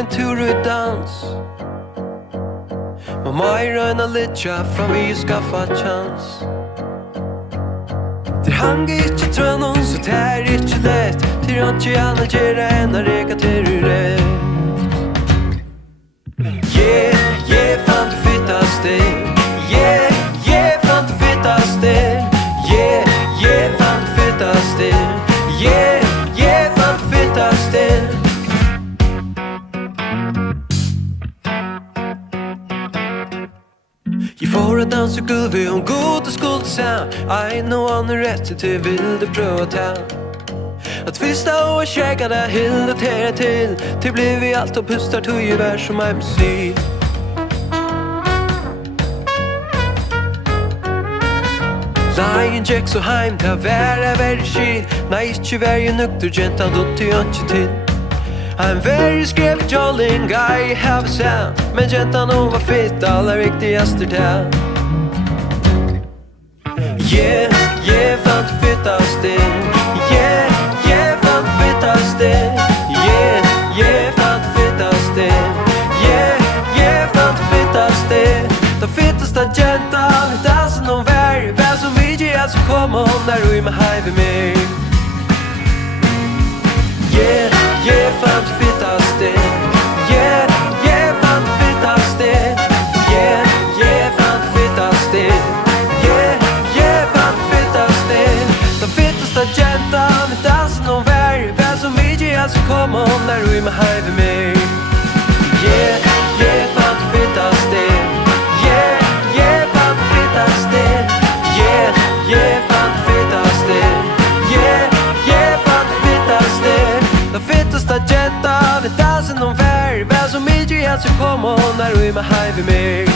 en tur ut dans. Man må I röna litja fram vi skaffa chans. Det hang inte trönon så det är inte lätt. Det är inte alla gärna än att reka till du rätt. Yeah, fan du fittaste. Yeah, fan du fittaste. Yeah, fan du fittaste. Yeah, fan du fittaste. Jag får att dansa gulvi om god och skuld sen. I know on rätt till vill du pröva ta. Att tvista och käka där hill och tära till blir vi allt och pustar tugevär som MC. Lion Jacks och heim ta vara very shit. Nej, inte very nukter gentle då till jag inte till. I'm very scared jolling guy have a sound. Men gentle nog var fit alla viktigaste där. Yeah, fan du fittaste. Yeah, fan du fittaste. Yeah, fan du fittaste. Yeah, fan du fittaste. De fittaste gentle dansen om värre. Vem som vill ge alltså kom om när du är med hive mig. Yeah, fan du fittaste. Yeah, fan du fittaste. Yeah, fan du fittaste. Yeah, fan du fittaste. De fittaste gentle dansen om värre. Vem som vill ge alltså kom om när du är med hive mig. Yeah, fan du fittaste. Yeah, fan du fittaste. Yeah, fan du fittaste. Yeah, fan du fittaste. De fittaste gentle dansen om värre. Vem som vill ge alltså kom om när du är med hive mig.